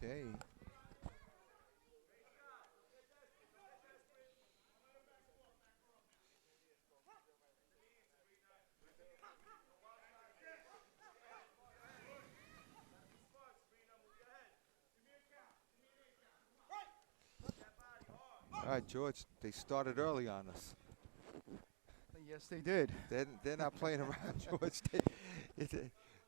Okay. All right, George. They started early on us. Yes, they did. They're not playing around, George.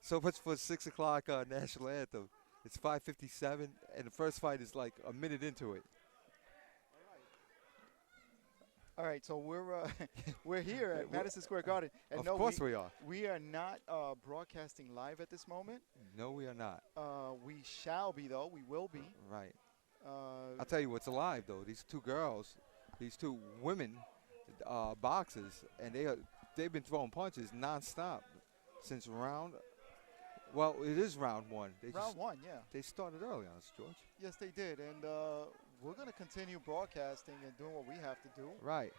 So much for 6 o'clock national anthem. It's 5:57, and the first fight is like a minute into it. All right, so we're here at Madison Square Garden, and Of no, course we are. we are not broadcasting live at this moment. No, we are not. We shall be though. We will be. Right. Uh, I'll tell you what's alive though. These two girls, these two women, boxers, and they've been throwing punches nonstop since round. Well, it is round one. round one, yeah. They started early on us, George. Yes, they did, and we're gonna continue broadcasting and doing what we have to do Right.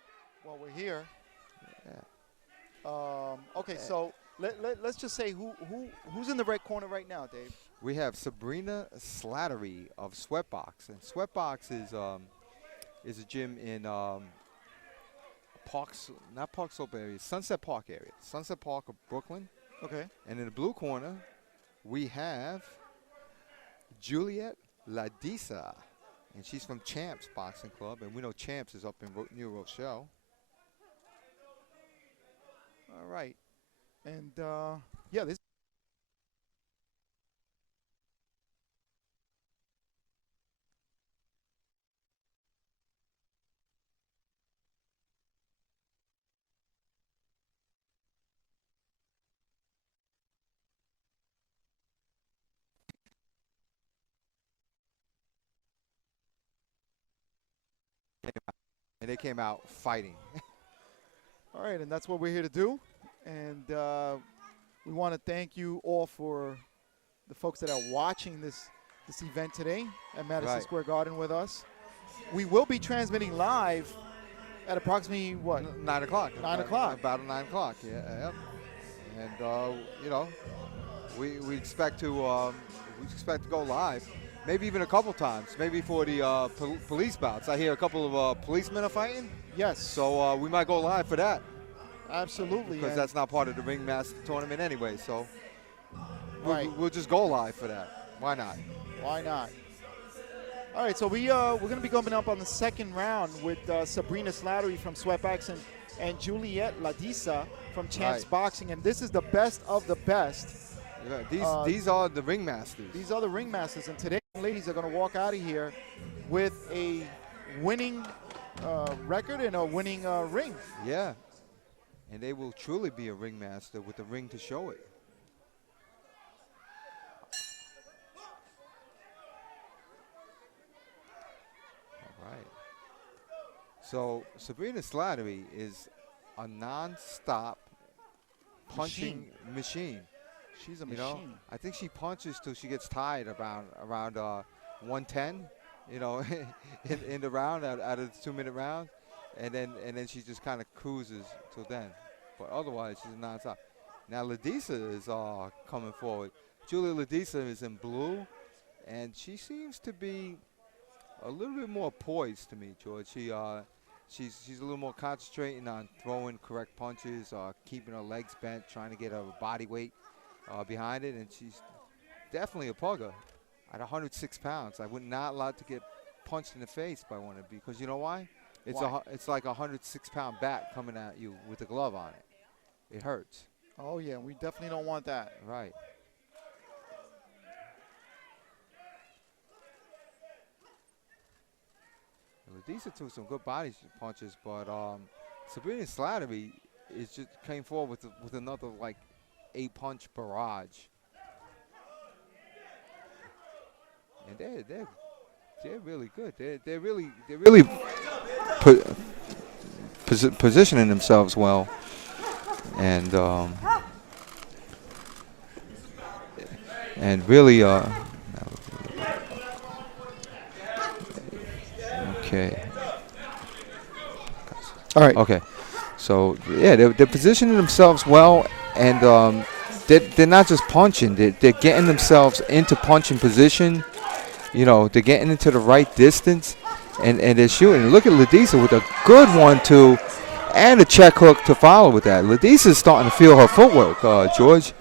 while we're here. Yeah. Okay, so let's just say who's in the red corner right now, Dave. We have Sabrina Slattery of Sweatbox, and Sweatbox is a gym in not Park Slope area, Sunset Park area, Sunset Park of Brooklyn. Okay. And in the blue corner, we have Juliet Ladisa, and she's from Champs Boxing Club, and we know Champs is up in New Rochelle. All right, and yeah, this. And they came out fighting. All right, and that's what we're here to do. And we want to thank you all for the folks that are watching this event today at Madison Square Garden with us. We will be transmitting live at approximately what? 9 o'clock. 9 o'clock. About 9 o'clock. Yeah. And we expect to go live. Maybe even a couple times. Maybe for the police bouts. I hear a couple of policemen are fighting. Yes. So we might go live for that. Absolutely. Because that's not part of the Ringmaster tournament anyway. So right. we'll just go live for that. Why not? Why not? All right, so we're going to be coming up on the second round with Sabrina Slattery from Sweatbox and Juliet Ladisa from Champs Boxing. And this is the best of the best. Yeah, these are the ringmasters. These are the ringmasters, and today, ladies are going to walk out of here with a winning record and a winning ring. Yeah, and they will truly be a ringmaster with the ring to show it. All right. So Sabrina Slattery is a non-stop punching machine. She's a You machine. know, I think she punches till she gets tired around 110. You know, in the round out of the 2-minute round, and then she just kind of cruises till then. But otherwise, she's nonstop. Now Ladisa is coming forward. Julia Ladisa is in blue, and she seems to be a little bit more poised to me, George. She's a little more concentrating on throwing correct punches, keeping her legs bent, trying to get her body weight behind it, and she's definitely a pugger. At 106 pounds, I would not allow to get punched in the face by one of them, because you know why? It's like a 106-pound bat coming at you with a glove on it. It hurts. Oh, yeah, we definitely don't want that. Right. Ladisa threw some good body punches, but Sabrina Slattery came forward with another like 8-punch barrage. And they're really good. They're really positioning themselves well, and really okay. All right. Okay. So yeah, they're positioning themselves well, and they're not just punching. They're getting themselves into punching position. You know, they're getting into the right distance, and they're shooting. Look at Ladisa with a good 1-2 and a check hook to follow with that. Ladisa's starting to feel her footwork, George.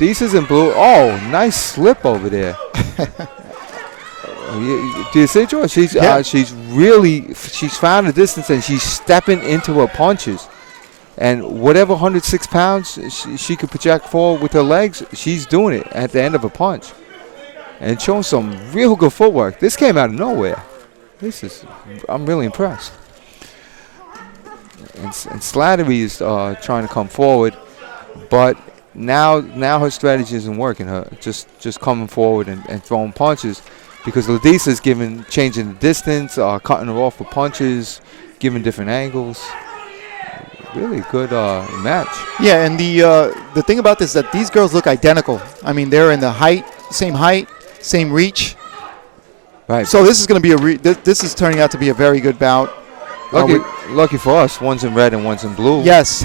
Ladisa's in blue. Oh, nice slip over there. Do you see, George? She's found the distance, and she's stepping into her punches. And whatever 106 pounds she could project forward with her legs, she's doing it at the end of a punch. And showing some real good footwork. This came out of nowhere. I'm really impressed. And Slattery is trying to come forward, but now her strategy isn't working. Her just coming forward and throwing punches, because Ladisa's changing the distance, cutting her off with punches, giving different angles. Really good match. Yeah, and the thing about this is that these girls look identical. I mean, they're in the same height, same reach. Right. So this is going to be this is turning out to be a very good bout. Lucky for us, one's in red and one's in blue. Yes.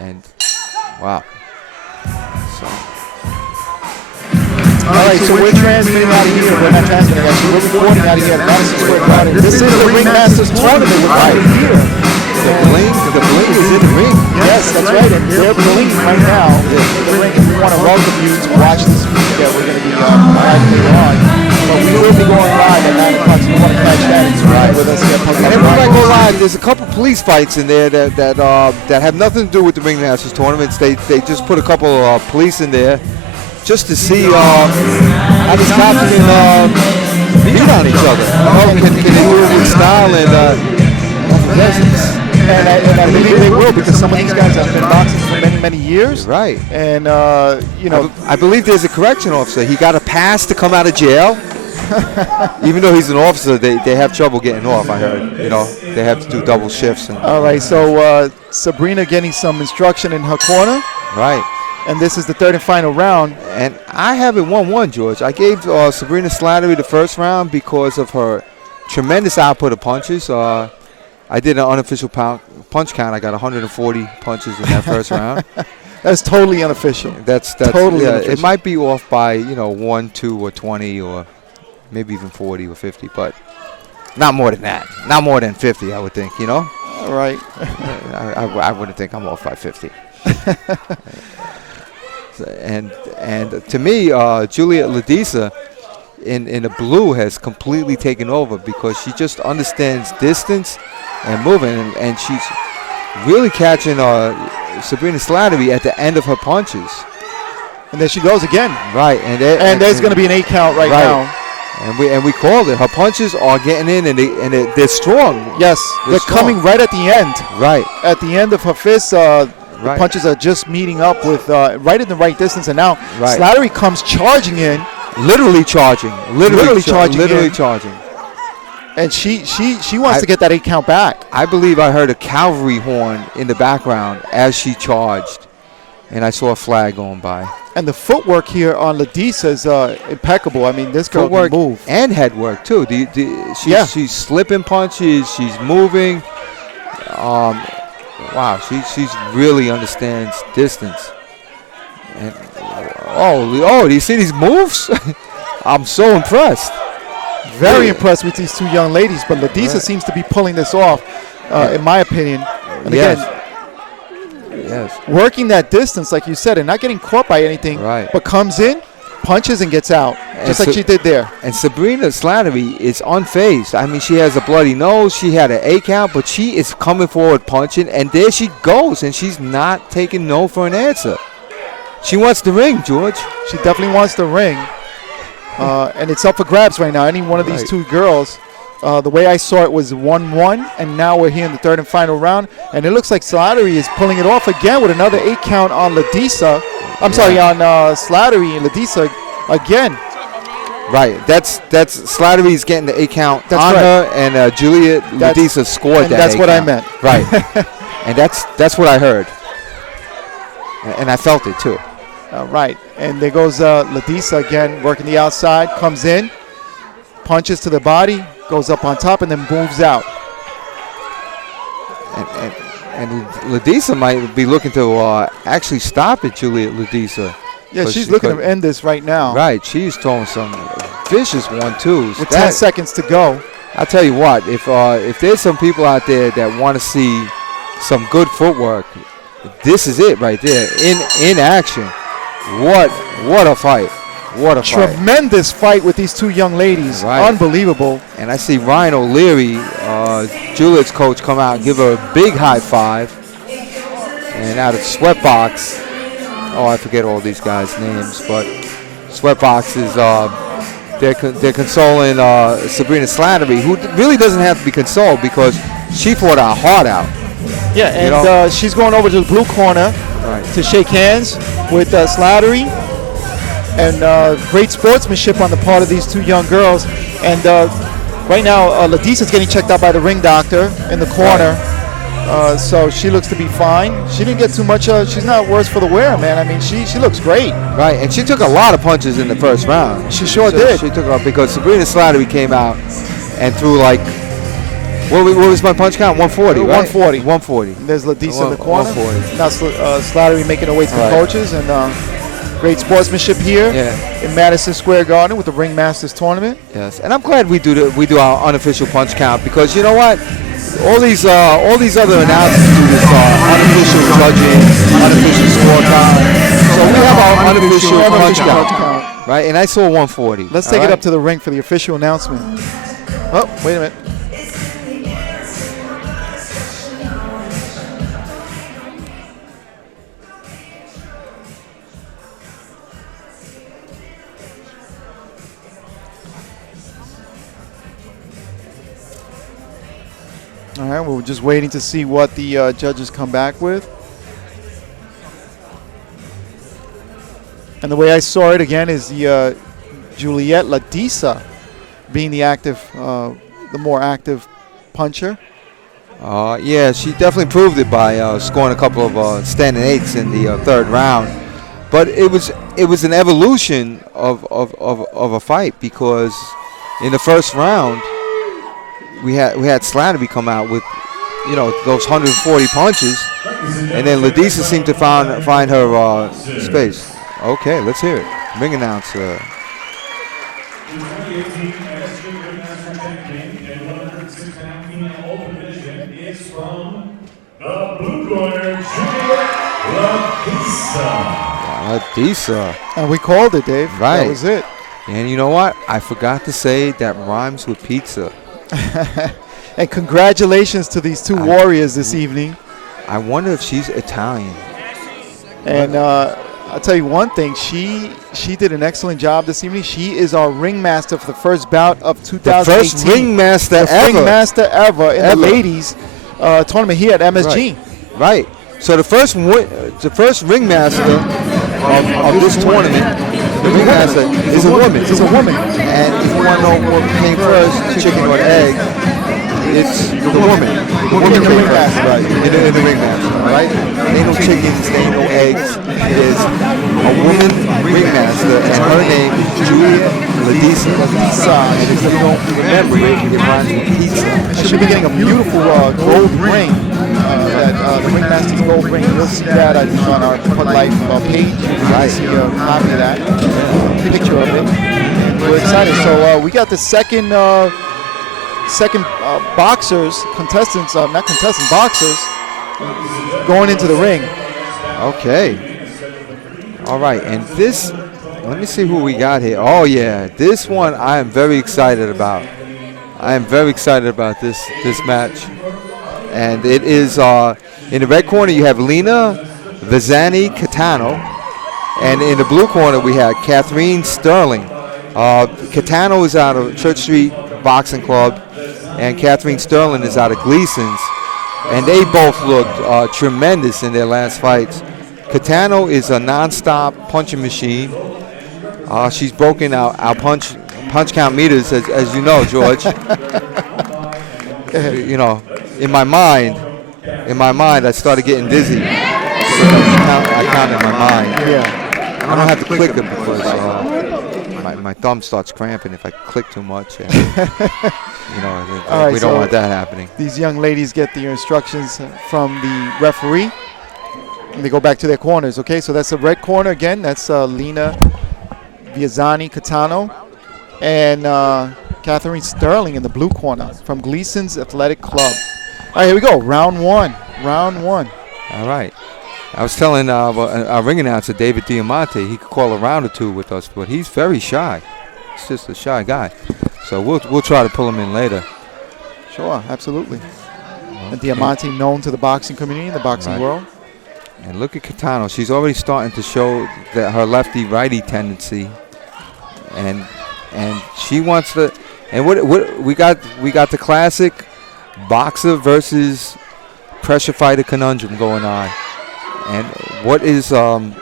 And wow. All right, so we're transmitting out of here. We're not transmitting, actually. We're recording out of here at Madison Square Garden. This is the Ring Masters Tournament right here. The bling is in the ring. Yes, that's right. And they're blinging right now in the ring. We want to welcome you to watch this feud that we're going to be live later on. But we will be going live at 9 o'clock, so you want to catch that and ride with us. And then when I go live, there's a couple police fights in there that have nothing to do with the Ring Masters tournaments. They just put a couple of police in there just to see how these cops can beat on each other. Can they do it with style and presence? And I believe they will, because some of these guys have been boxing for many, many years. Right. And, you know. I believe there's a correction officer. He got a pass to come out of jail. Even though he's an officer, they have trouble getting off, I heard. You know, they have to do double shifts. All right, so Sabrina getting some instruction in her corner. Right. And this is the third and final round. And I have it 1-1, George. I gave Sabrina Slattery the first round because of her tremendous output of punches. I did an unofficial punch count. I got 140 punches in that first round. That's totally unofficial. That's totally unofficial. It might be off by 1, 2, or 20, or maybe even 40 or 50, but not more than that. Not more than 50, I would think. All right. I wouldn't think I'm off by 50. And to me, Juliet Ladisa in the blue has completely taken over, because she just understands distance and moving, and she's really catching Sabrina Slattery at the end of her punches. And there she goes again. Right, and there's going to be an 8 count right now. And we called it. Her punches are getting in, and they're strong. Yes, they're coming right at the end. Right. At the end of her fist, the punches are just meeting up with right in the right distance, and now Slattery comes charging in. Literally charging. Literally charging. And she wants to get that 8 count back. I believe I heard a cavalry horn in the background as she charged, and I saw a flag going by. And the footwork here on Ladisa is impeccable. I mean, this girl can move. And head work, too. She's slipping punches. She's moving. Wow, she really understands distance. And do you see these moves? I'm so impressed. Very impressed with these two young ladies, but Ladisa seems to be pulling this off, in my opinion. And again, working that distance, like you said, and not getting caught by anything, but comes in, punches, and gets out, just like she did there. And Sabrina Slattery is unfazed. I mean, she has a bloody nose. She had an 8 count, but she is coming forward punching, and there she goes, and she's not taking no for an answer. She wants the ring, George. She definitely wants the ring. And it's up for grabs right now. Any one of these two girls. The way I saw it was 1-1, and now we're here in the third and final round. And it looks like Slattery is pulling it off again with another 8 count on Ladisa. I'm sorry, on Slattery and Ladisa again. Right. That's Slattery's getting the 8 count on her, and Juliet Ladisa scored that. That's what count. I meant. Right. And that's what I heard. And I felt it too. Right. And there goes Ladisa again, working the outside, comes in, punches to the body, goes up on top, and then moves out. And Ladisa might be looking to actually stop it, Juliet Ladisa. Yeah, she's looking to end this right now. Right, she's throwing some vicious 1-2s. With 10 seconds to go. I'll tell you what, if there's some people out there that want to see some good footwork, this is it right there. In action. What a fight. What a fight. Tremendous fight with these two young ladies. Right. Unbelievable. And I see Ryan O'Leary, Juliet's coach, come out and give her a big high five. And out of Sweatbox, I forget all these guys' names, but Sweatbox is they're consoling Sabrina Slattery, who really doesn't have to be consoled because she fought her heart out. Yeah, and she's going over to the blue corner to shake hands with Slattery. And great sportsmanship on the part of these two young girls. And right now, Ladisa's getting checked out by the ring doctor in the corner. So she looks to be fine. She didn't get too much. She's not worse for the wear, man. I mean, she looks great. Right, and she took a lot of punches in the first round. She sure did. She took off because Sabrina Slattery came out and threw like, what was my punch count? 140, right? 140. 140. There's Ladisa in the corner. 140. Now Slattery making her way to the coaches. And great sportsmanship here in Madison Square Garden with the Ringmasters tournament. Yes, and I'm glad we do our unofficial punch count because you know what? All these other announcers do this unofficial judging, unofficial scorecard. So we have our unofficial punch count, right? And I saw 140. Let's take it up to the ring for the official announcement. Oh, wait a minute. All right, we're just waiting to see what the judges come back with. And the way I saw it again is the Juliette Ladisa being the more active puncher. Yeah, she definitely proved it by scoring a couple of standing eights in the third round. But it was an evolution of a fight because in the first round we had Slattery come out with, those 140 punches, and then Ladisa seemed to find her space. Okay, let's hear it. Ring announcer. Ladisa. And we called it, Dave. Right. That was it. And you know what? I forgot to say that rhymes with pizza. And congratulations to these two warriors this evening. I wonder if she's Italian. And I'll tell you one thing. She did an excellent job this evening. She is our ringmaster for the first bout of 2018. The first ringmaster ever. Ringmaster ever in the ladies tournament here at MSG. Right. So the first ringmaster of this tournament, the ringmaster is a woman. It's a woman. And if you want to know what came first, chicken or egg, it's the woman. The woman came first, right? In the ringmaster, right? There ain't no chickens, there ain't no eggs. It is a woman ringmaster, and her name is Julia Ladisa. And if you don't remember it rhymes with pizza. She should be getting a beautiful gold ring. The Ringmaster's gold ring. You'll see that on our Put Life page. You can see a copy of that, picture of it. We're excited. So we got the second boxers, boxers going into the ring. Okay. All right, and this, let me see who we got here. Oh yeah, this one I am very excited about. I am very excited about this match. And it is, in the red corner you have Lena Vizani Catano. And in the blue corner we have Catherine Sterling. Catano is out of Church Street Boxing Club, and Catherine Sterling is out of Gleason's. And they both looked tremendous in their last fights. Catano is a non-stop punching machine. She's broken our punch count meters, as you know, George. In my mind, I started getting dizzy. I count in my mind. Yeah. I don't have to click it because my thumb starts cramping if I click too much. And, we don't want that happening. These young ladies get the instructions from the referee. And they go back to their corners, okay? So that's the red corner again. That's Lena Viazani Catano. And Catherine Sterling in the blue corner from Gleason's Athletic Club. All right, here we go. Round one. All right. I was telling our ring announcer, David Diamante, he could call a round or two with us, but he's very shy. He's just a shy guy. So we'll try to pull him in later. Sure, absolutely. And Diamante known to the boxing community, the boxing world. And look at Catano. She's already starting to show that her lefty-righty tendency. And she wants to. And what we got the classic boxer versus pressure fighter conundrum going on. And what is Viazani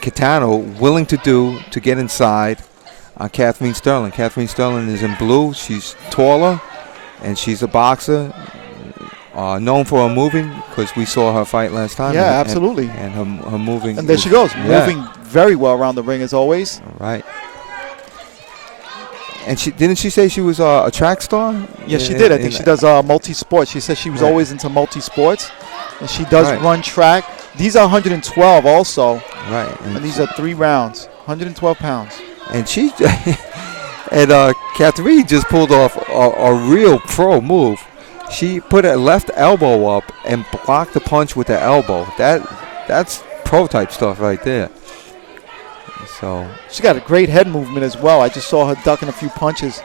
Catano willing to do to get inside on Catherine Sterling? Catherine Sterling is in blue. She's taller, and she's a boxer, known for her moving because we saw her fight last time. Yeah, absolutely. And her moving. And there she goes, moving very well around the ring as always. All right. And didn't she say she was a track star? Yes, she did. I think she does multi-sport. She says she was always into multi-sports. And she does run track. These are 112 also. Right. And these are 3 rounds, 112 pounds. And she and Catherine just pulled off a real pro move. She put her left elbow up and blocked the punch with her elbow. That's pro type stuff right there. So she got a great head movement as well. I just saw her ducking a few punches,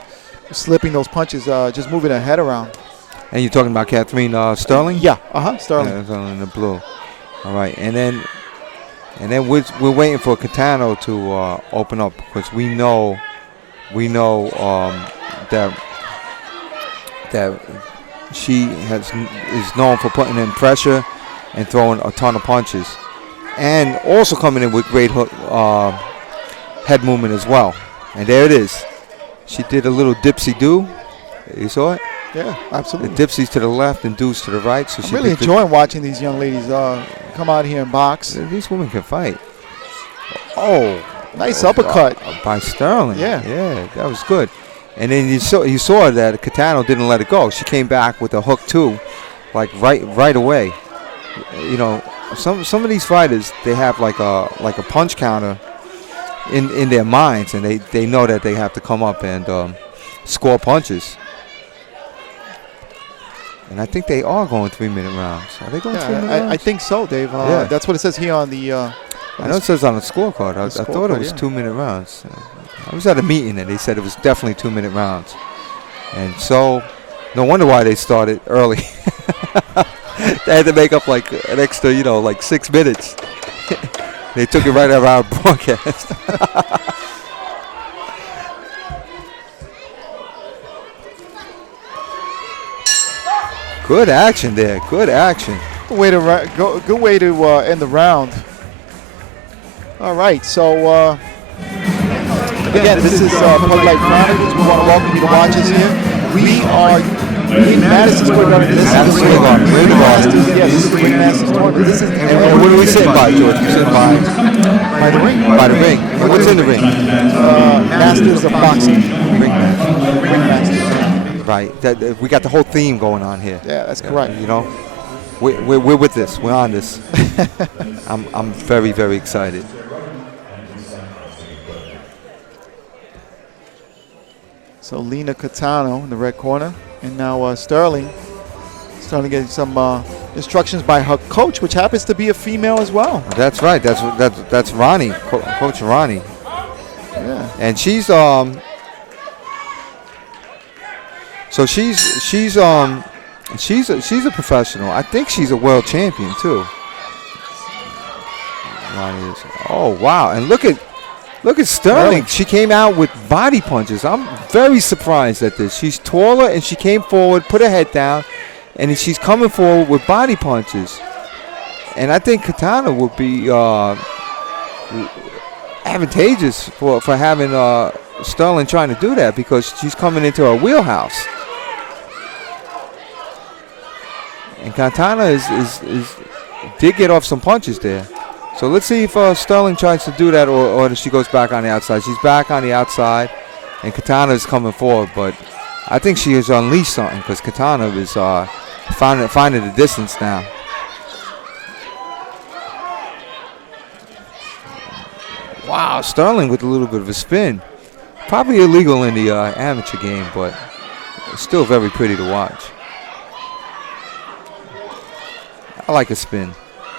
slipping those punches, just moving her head around. And you're talking about Catherine Sterling? Yeah, Sterling. Yeah, Sterling in the blue. All right, and then we're waiting for Catano to open up because we know that she is known for putting in pressure and throwing a ton of punches, and also coming in with great hook, head movement as well. And there it is. She did a little dipsy-do. You saw it? Yeah, absolutely. The dipsies to the left and doos to the right. So I'm really enjoying watching these young ladies come out here and box. These women can fight. Oh, nice uppercut by Sterling. Yeah, that was good. And then you saw that Catano didn't let it go. She came back with a hook too, like right away. You know, some of these fighters, they have like a punch counter in their minds, and they know that they have to come up and score punches. And I think they are going 3-minute rounds. Are they going 3-minute rounds? I think so, Dave. That's what it says here on the. I know it says on the scorecard. I thought it was 2-minute rounds. I was at a meeting and they said it was definitely 2-minute rounds. And so, no wonder why they started early. They had to make up like an extra, like 6 minutes. They took it right out of our broadcast. Good action there. Good action. Good way to end the round. All right. So again, this is Pug Life Chronicles. We want to welcome you to watch us here. We are in Madison Square Garden. This is the ring. Yes, this is the ring Madison tournament. This is. And what are we sitting by, George? We're sitting by the ring. By the ring. And what's in the ring? Masters of Boxing. Ring Masters. Right. We got the whole theme going on here. Yeah, that's correct. We're with this. We're on this. I'm very, very excited. So Lena Catano in the red corner, and now Sterling getting some instructions by her coach, which happens to be a female as well. That's right. That's Ronnie, Coach Ronnie. Yeah. And she's So she's a professional. I think she's a world champion too. Ronnie is. Oh wow! And look at Sterling. Really? She came out with body punches. I'm very surprised at this. She's taller and she came forward, put her head down, and she's coming forward with body punches. And I think Catano would be advantageous for having Sterling trying to do that because she's coming into her wheelhouse. And Catano did get off some punches there. So let's see if Sterling tries to do that or if she goes back on the outside. She's back on the outside, and Catano is coming forward. But I think she has unleashed something because Catano is finding the distance now. Wow, Sterling with a little bit of a spin. Probably illegal in the amateur game, but it's still very pretty to watch. I like a spin.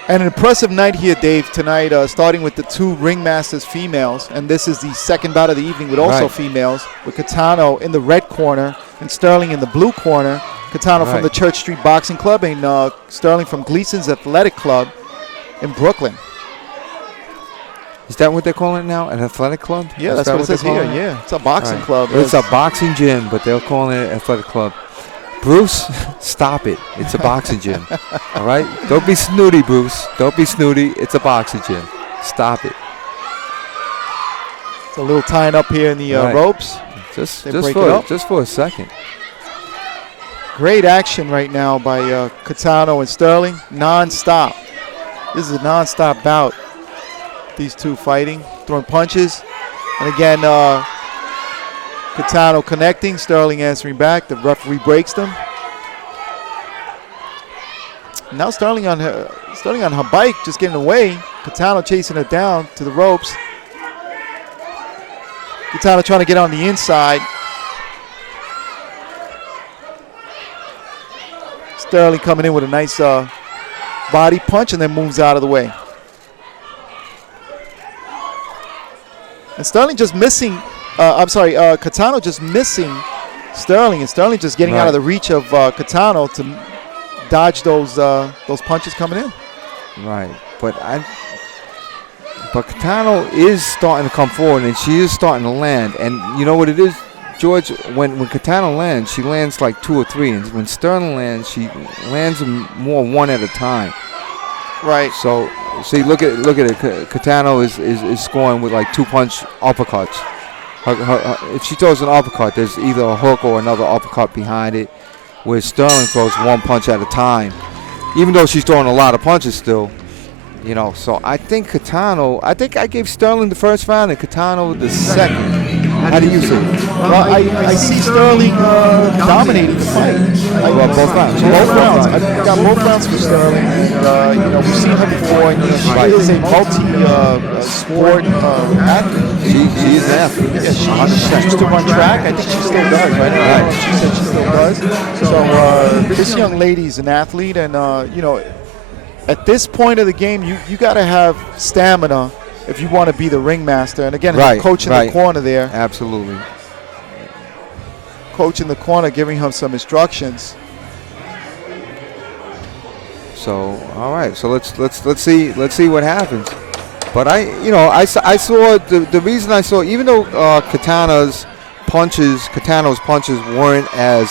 And an impressive night here, Dave, tonight, starting with the 2 ringmasters females. And this is the second bout of the evening with also females, with Catano in the red corner and Sterling in the blue corner. Catano from the Church Street Boxing Club and Sterling from Gleason's Athletic Club in Brooklyn. Is that what they're calling it now? An athletic club? Yeah, that's what it says here. Yeah, it's a boxing club. It's a boxing gym, but they're calling it athletic club. Bruce, stop it. It's a boxing gym. All right? Don't be snooty, Bruce. Don't be snooty. It's a boxing gym. Stop it. It's a little tying up here in the ropes. Just for a second. Great action right now by Catano and Sterling. Non-stop. This is a non-stop bout. These two fighting, throwing punches. And again, Catano connecting, Sterling answering back. The referee breaks them. Now Sterling on her bike, just getting away. Catano chasing her down to the ropes. Catano trying to get on the inside. Sterling coming in with a nice body punch and then moves out of the way. And Sterling just missing, Catano just missing Sterling, and Sterling just getting out of the reach of Catano to dodge those punches coming in. Right, but Catano is starting to come forward, and she is starting to land. And you know what it is, George? When Catano lands, she lands like 2 or 3, and when Sterling lands, she lands them more one at a time. Right. So. See, look at it. Catano is scoring with like 2-punch uppercuts. If she throws an uppercut, there's either a hook or another uppercut behind it, where Sterling throws 1 punch at a time. Even though she's throwing a lot of punches still, you know. So I think I gave Sterling the first round and Catano the second. How do you see it? Well, I see Sterling dominating the fight. Both rounds. Both rounds. I've got both rounds for Sterling. We've seen her before. She is a multi-sport athlete. She is an athlete. Yeah, she used to run track. I think she still does, right? She said she still does. So this young lady is an athlete, and at this point of the game, you got to have stamina if you want to be the ringmaster. And again, coach in the corner there. Absolutely. Coach in the corner giving him some instructions. So all right, so let's see what happens. But I saw the reason I saw, even though Catano's punches weren't as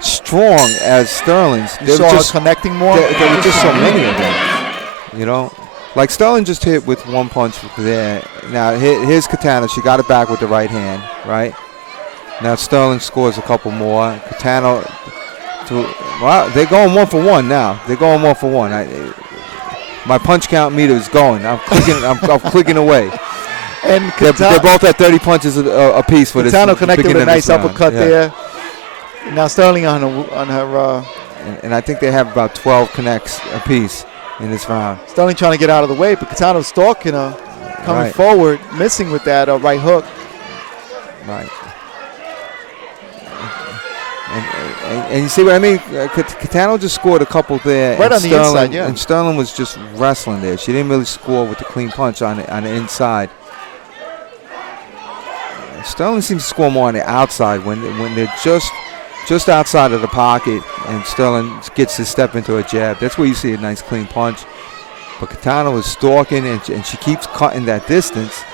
strong as Sterling's. You saw her connecting more. There were just so many of them. You know. Like Sterling just hit with 1 punch there. Now here's Catano. She got it back with the right hand, right? Now Sterling scores a couple more. Catano, they're going 1 for 1 now. They're going 1 for 1. My punch count meter is going. I'm clicking. I'm clicking away. And they're both at 30 punches a piece for this. Catano connected with a nice uppercut there. Now Sterling on her. And I think they have about 12 connects a piece in this round. Sterling trying to get out of the way, but Catano's stalking her, coming forward, missing with that right hook. Right. And you see what I mean? Catano just scored a couple there. Right on the inside, yeah. And Sterling was just wrestling there. She didn't really score with the clean punch on the inside. Sterling seems to score more on the outside when they're just outside of the pocket, and Sterling gets to step into a jab. That's where you see a nice clean punch. But Catano is stalking, and she keeps cutting that distance.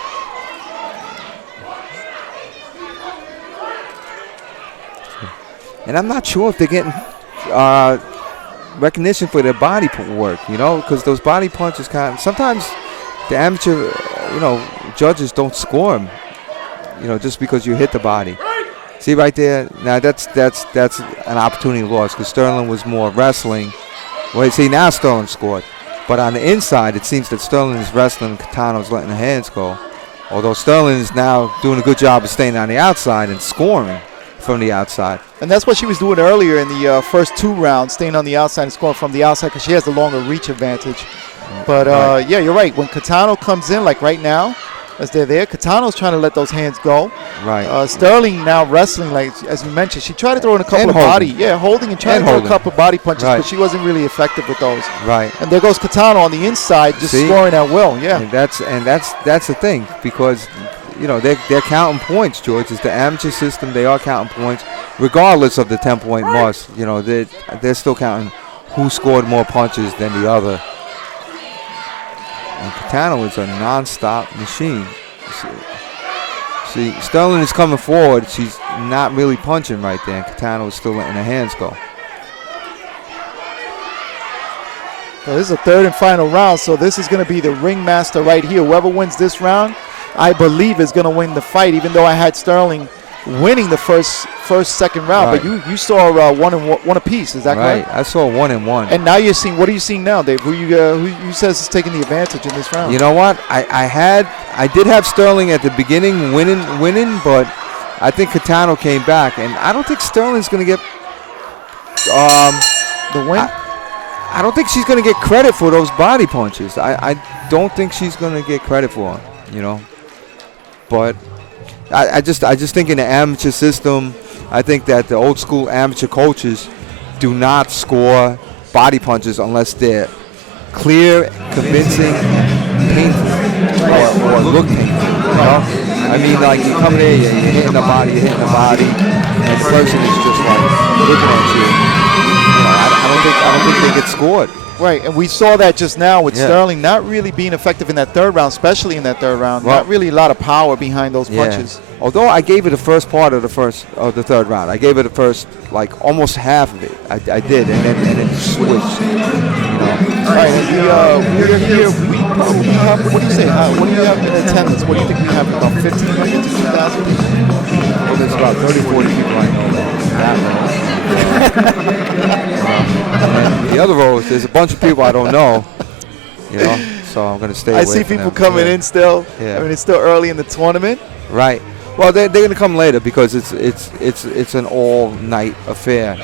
And I'm not sure if they're getting recognition for their body work, because those body punches sometimes the amateur, judges don't score them, just because you hit the body. See right there? Now that's an opportunity lost because Sterling was more wrestling. Well, see, now Sterling scored. But on the inside, it seems that Sterling is wrestling and Catano's letting the hands go. Although Sterling is now doing a good job of staying on the outside and scoring from the outside. And that's what she was doing earlier in the first 2 rounds, staying on the outside and scoring from the outside because she has the longer reach advantage. But, yeah, you're right. When Catano comes in, like right now, as they're there. Catano's trying to let those hands go. Right. Sterling now wrestling, like as you mentioned. She tried to throw in a couple of holding. holding and trying to throw a couple of body punches, but she wasn't really effective with those. Right. And there goes Catano on the inside, just scoring at will. Yeah. And that's the thing, because they're counting points, George. It's the amateur system. They are counting points, regardless of the 10-point must. They're still counting who scored more punches than the other. And Catano is a non-stop machine. See, Sterling is coming forward. She's not really punching right there, and Catano is still letting her hands go. So this is a third and final round, so this is going to be the ringmaster right here. Whoever wins this round, I believe, is going to win the fight, even though I had Sterling winning the second round. Right. But you saw one apiece, is that correct? Right, I saw 1-1. And now you're seeing, what are you seeing now, Dave? Who you says is taking the advantage in this round? You know what? I did have Sterling at the beginning winning, but I think Catano came back, and I don't think Sterling's going to get the win. I don't think she's going to get credit for those body punches. I don't think she's going to get credit for them, But I just think in the amateur system, I think that the old school amateur coaches do not score body punches unless they're clear, convincing, painful, or look painful. I mean, like, you come there, you're hitting the body, and the person is just like looking at you. I don't think they get scored. Right, and we saw that just now with Sterling not really being effective in that third round, especially in that third round. Well, not really a lot of power behind those punches. Although I gave it the first part of the third round. I gave it the first, like, almost half of it. I did, and then it switched. All right, we're here. We probably have, what do you say? What do you have in attendance? What do you think we have? About 1,500 to 2,000 people? Well, there's about 30, 40 people I know. And the other rows, there's a bunch of people I don't know, so I'm going to stay away I see from people them. coming in still. Yeah. I mean, it's still early in the tournament. Right. Well, they're going to come later because it's an all-night affair,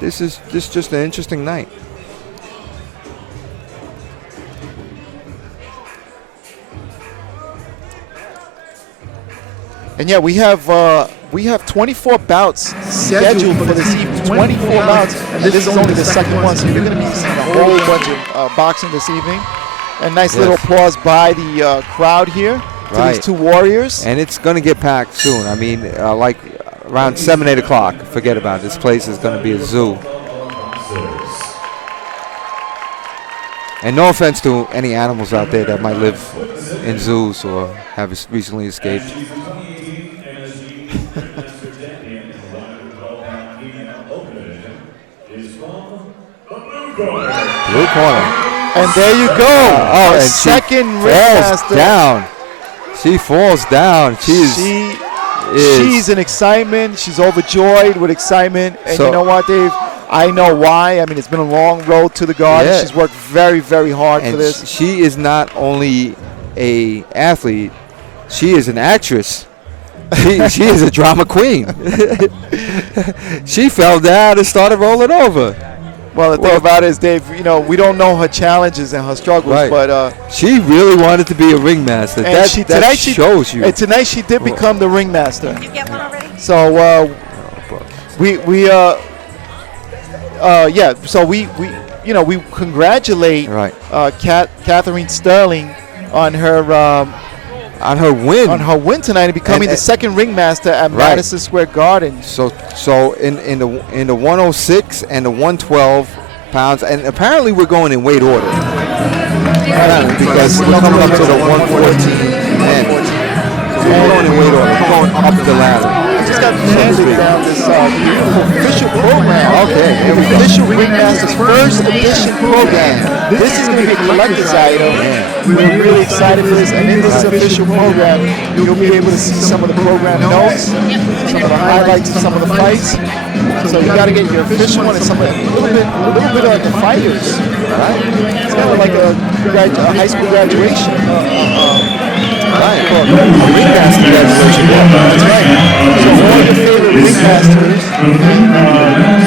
This is just an interesting night. And yeah, we have 24 bouts scheduled for this evening. 24 bouts, and this is only the second one, so you're going to be seeing a whole bunch of boxing this evening. And nice little applause by the crowd here to these two warriors. And it's going to get packed soon. I mean, like around 7, 8 o'clock. Forget about it. This place is going to be a zoo. And no offense to any animals out there that might live in zoos or have recently escaped. Blue corner. And there you go. And second ringmaster. Down. She falls down. She's in excitement. She's overjoyed with excitement. And you know what, Dave? I know why. I mean, it's been a long road to the Garden. She's worked very, very hard for this. She is not only an athlete, she is an actress. She is a drama queen. She fell down and started rolling over. Well, the thing about it is, Dave, we don't know her challenges and her struggles, but she really wanted to be a ringmaster. That shows you. And tonight she did become the ringmaster. Did you get one already? So we congratulate Catherine Sterling on her win. On her win tonight and becoming the second ringmaster at Madison Square Garden. So in the 106 and the 112 pounds, and apparently we're going in weight order. Because we're coming up to the 114 men. So we're going in weight order. We're going up the ladder. I just got handed down this official program. Okay. The official Ringmaster's first edition program. This is going to be a collector's item. We're really excited for this. And in this official program, you'll be able to see some of the program notes, some of the highlights of some of the fights. So you got to get your official one and a little bit like the fighters. Right? It's kind of like a high school graduation. Ringmaster graduation. That's right. So all your favorite ringmasters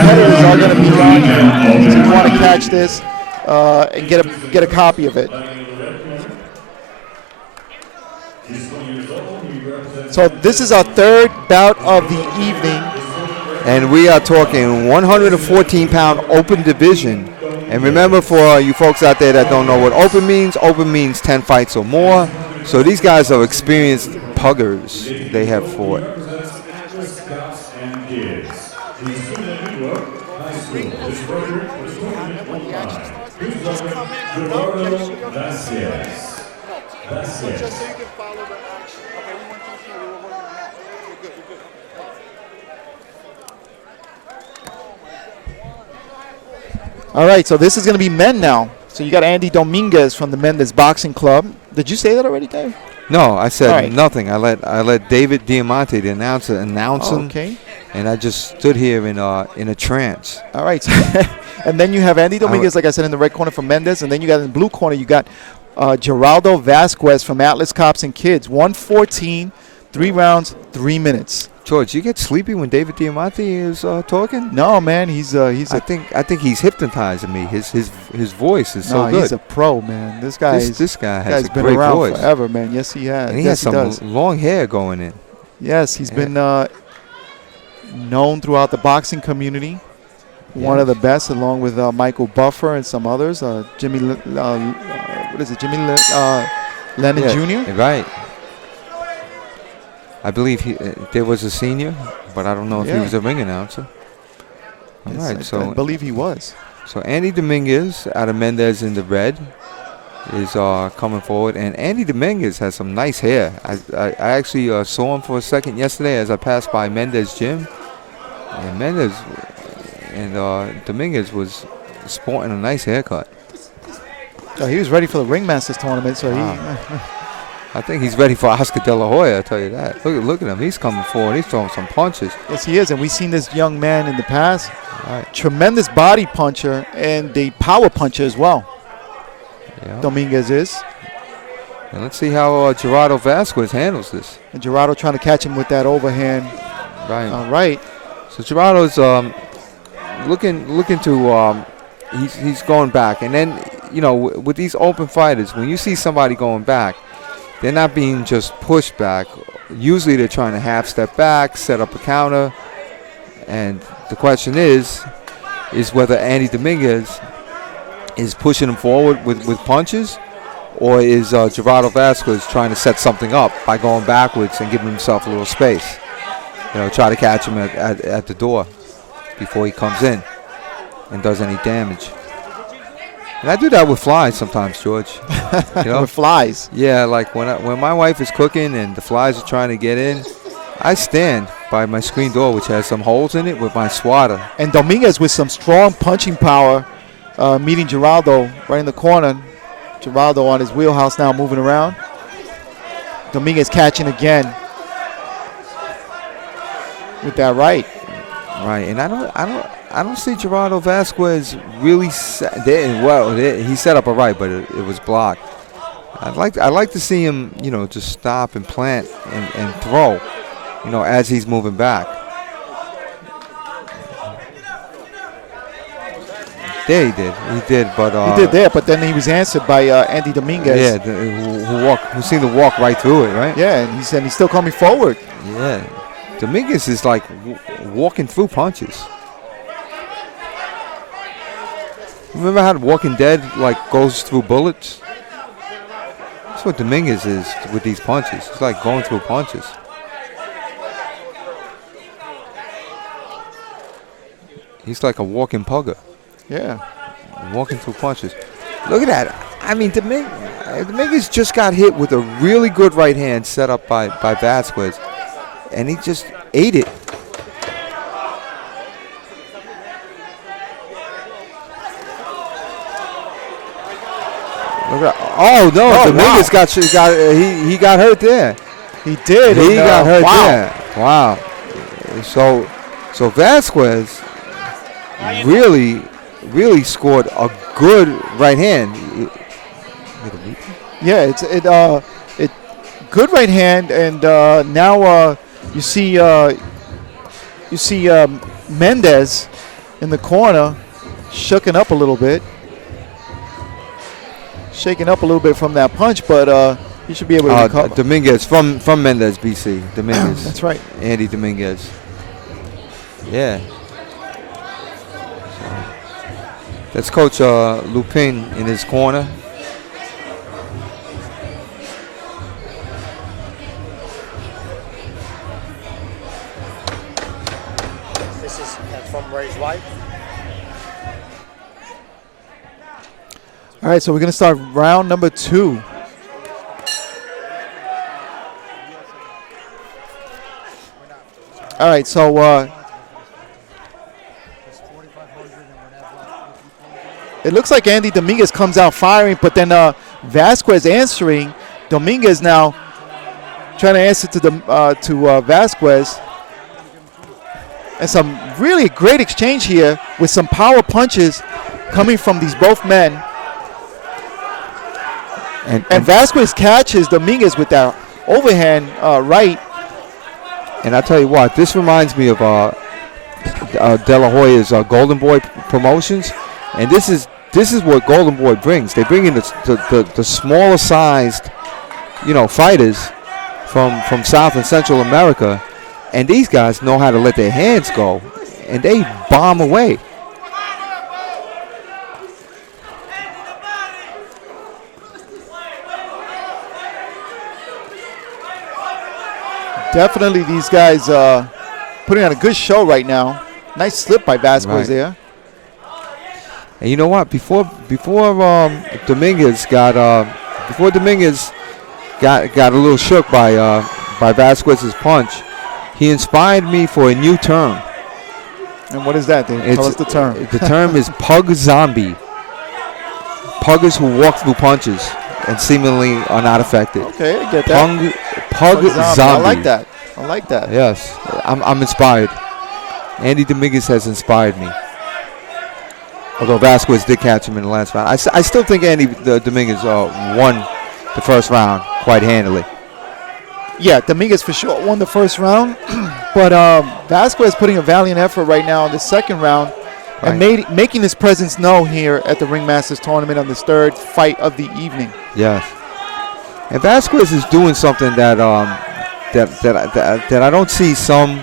competitors are going to be on here. So you want to catch this and get a copy of it. So this is our third bout of the evening. And we are talking 114-pound open division. And remember, for you folks out there that don't know what open means 10 fights or more. So these guys are experienced puggers they have fought. All right, so this is going to be men now. So you got Andy Dominguez from the Mendez Boxing Club. Did you say that already, Dave? No, I said nothing. I let David Diamante, the announcer, announce him. Okay. And I just stood here in a trance. All right. And then you have Andy Dominguez, like I said, in the red corner from Mendez. And then you got in the blue corner, you got Geraldo Vasquez from Atlas Cops and Kids. 114, 3 rounds, 3 minutes. George, you get sleepy when David Diamante is talking? No, man. I think he's hypnotizing me. His voice is so good. He's a pro, man. This guy has a been great around voice forever, man. Yes, he has. And he has some long hair going in. Yes, he's been known throughout the boxing community. One of the best, along with Michael Buffer and some others. Jimmy Lennon Jr. Right. I believe there was a senior, but I don't know if he was a ring announcer. All right, I believe he was. So Andy Dominguez out of Mendez in the red is coming forward, and Andy Dominguez has some nice hair. I actually saw him for a second yesterday as I passed by Mendez gym, and Dominguez was sporting a nice haircut. Oh, he was ready for the Ringmasters tournament, so I think he's ready for Oscar De La Hoya, I'll tell you that. Look at him. He's coming forward. He's throwing some punches. Yes, he is, and we've seen this young man in the past. Tremendous body puncher and the power puncher as well. Yeah. Dominguez is. And let's see how Gerardo Vasquez handles this. And Gerardo trying to catch him with that overhand. Right. So Gerardo's looking to he's going back, and then with these open fighters, when you see somebody going back, they're not being just pushed back. Usually they're trying to half step back, set up a counter, and the question is whether Andy Dominguez is pushing him forward with punches, or is Gerardo Vasquez trying to set something up by going backwards and giving himself a little space. Try to catch him at the door before he comes in and does any damage. And I do that with flies sometimes, George. With flies? Yeah, like when my wife is cooking and the flies are trying to get in, I stand by my screen door, which has some holes in it, with my swatter. And Dominguez with some strong punching power, meeting Geraldo right in the corner. Geraldo on his wheelhouse now, moving around. Dominguez catching again with that right. Right, and I don't see Gerardo Vasquez really he set up a right, but it was blocked. I'd like to see him, just stop and plant and throw, as he's moving back. There he did, but he did there, but then he was answered by Andy Dominguez. Yeah, who seemed to walk right through it, right? Yeah, and he's still coming forward. Yeah, Dominguez is like walking through punches. Remember how The Walking Dead goes through bullets? That's what Dominguez is with these punches. It's like going through punches. He's like a walking pugger. Yeah. Walking through punches. Look at that. I mean, Dominguez just got hit with a really good right hand set up by Vasquez, and he just ate it. Oh no! Dominguez got hurt there. He did. He got hurt there. Wow. So Vasquez really scored a good right hand. Yeah, it's good right hand, and now you see Mendez in the corner, shaking up a little bit from that punch, but He should be able to recover. Dominguez from Mendez, BC. Dominguez. That's right. Andy Dominguez. Yeah. So, that's Coach Lupin in his corner. This is from Ray's wife. All right, so we're going to start round number 2. All right, so it looks like Andy Dominguez comes out firing, but then Vasquez answering. Dominguez now trying to answer to Vasquez. And some really great exchange here with some power punches coming from these both men. And Vasquez catches Dominguez with that overhand right. And I tell you what, this reminds me of De La Hoya's Golden Boy promotions, and this is what Golden Boy brings. They bring in the smaller sized, fighters from South and Central America, and these guys know how to let their hands go, and they bomb away. Definitely these guys putting on a good show right now. Nice slip by Vasquez there. And you know what? Before Dominguez got a little shook by Vasquez's punch, he inspired me for a new term. And what is that? Tell us the term. The term is pug zombie. Puggers who walk through punches and seemingly are not affected. Okay, I get that. Pug zombie. I like that. Yes, I'm inspired. Andy Dominguez has inspired me. Although Vasquez did catch him in the last round. I still think Andy Dominguez won the first round quite handily. Yeah, Dominguez for sure won the first round. But Vasquez putting a valiant effort right now in the second round. Right. And making his presence known here at the Ringmasters tournament on this third fight of the evening. Yes. And Vasquez is doing something that I don't see some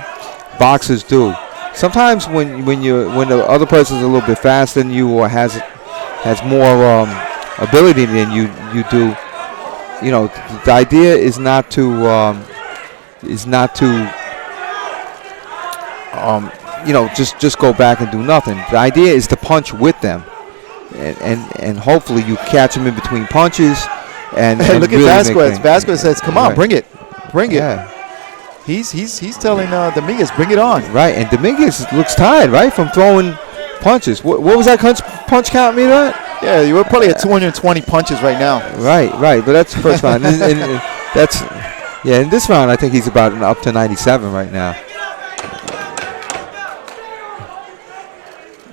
boxers do. Sometimes when the other person's a little bit faster than you or has more ability than you do, the idea is not to just go back and do nothing. The idea is to punch with them, and hopefully you catch them in between punches. And look really at Vasquez. Vasquez says, "Come on, bring it." Yeah. He's telling Dominguez, "Bring it on." Right, and Dominguez looks tired, right, from throwing punches. What was that punch count mean that? Yeah, you were probably at 220 punches right now. Right, but that's the first round. and that's in this round I think he's about up to 97 right now.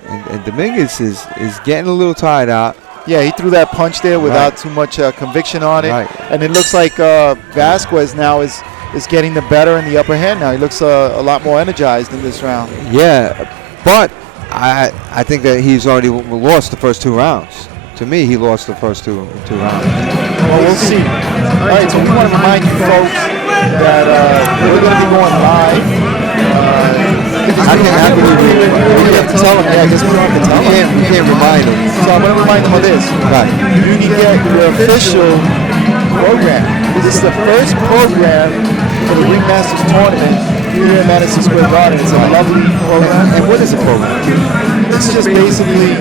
And Dominguez is getting a little tired out. Yeah, he threw that punch there without too much conviction on it. Right. And it looks like Vasquez now is getting the better in the upper hand now. He looks a lot more energized in this round. Yeah, but I think that he's already lost the first 2 rounds. To me, he lost the first two rounds. Well, we'll see. All right, so we want to remind you folks that we're going to be going live. How can we tell them? Yeah, I guess we don't have to tell them. We can't remind them. So I'm going to remind them of this. Right. You can get your official program. This is the first program for the Ringmasters tournament here at Madison Square Garden. It's a lovely program. And what is a program? It's just basically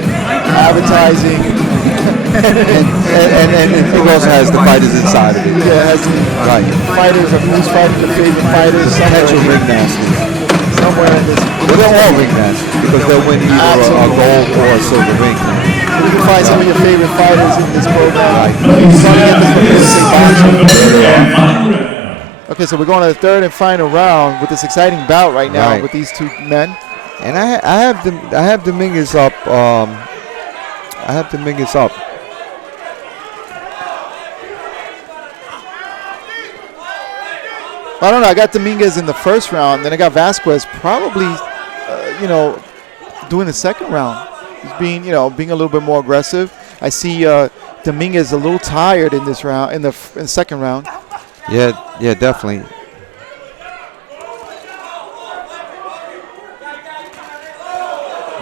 advertising. and it also has the fighters inside of it. Yeah, it has fighters of who's fighting the favorite fighters. Potential ringmasters. Somewhere in this. Well, they're all ringmasters because they'll win either a gold or a silver ring. You can find some of your favorite fighters in this program. You can get this from Okay, so we're going to the third and final round with this exciting bout right now with these two men. And I have Dominguez up. I have Dominguez up. I don't know. I got Dominguez in the first round, then I got Vasquez probably, doing the second round. He's being a little bit more aggressive. I see Dominguez a little tired in this round, in the second round. Yeah, definitely.